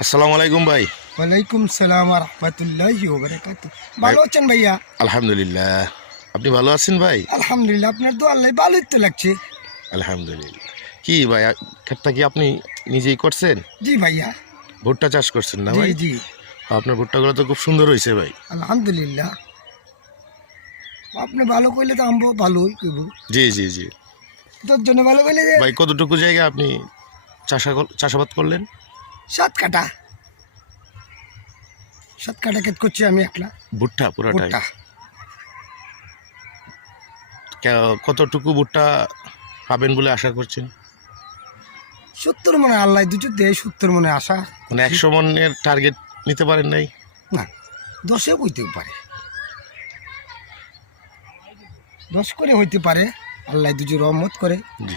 আসসালামু আলাইকুম ভাই। ওয়ালাইকুম সালাম ওয়া রাহমাতুল্লাহি ওয়া বারাকাতুহু। ভালো আছেন ভাইয়া? আলহামদুলিল্লাহ। আপনি ভালো আছেন ভাই? আলহামদুলিল্লাহ, আপনার দোয়া আল্লাহ ভালোই তো লাগছে। আলহামদুলিল্লাহ। কি ভাই, ক্ষেতটা কি আপনি নিজেই করছেন? জি ভাইয়া। ভুট্টা চাষ করছেন না জি ভাই? জি আপনার ভুট্টাগুলো তো খুব সুন্দর হয়েছে ভাই। আলহামদুলিল্লাহ, আপনি ভালো কইলে তো আমরাও ভালোই কইব। জি জি জি। তোর জন্য ভালো কইলে যে ভাই কতটুকু জায়গা আপনি চাষাবাদ করলেন? 7 কাঠা। 7 কাঠা ক্ষেত করছি আমি একলা। ভুট্টা পুরাটাই? ভুট্টা কতটুকু ভুট্টা পাবেন বলে আশা করছেন? 70 মনে আল্লাহ দুটো দেয়, 70 মনে আশা। মানে 100 মনের টার্গেট নিতে পারেন নাই? না, 10-এ হইতে পারে, 10 করে হইতে পারে, আল্লাহ দুটো রহমত করে। জি।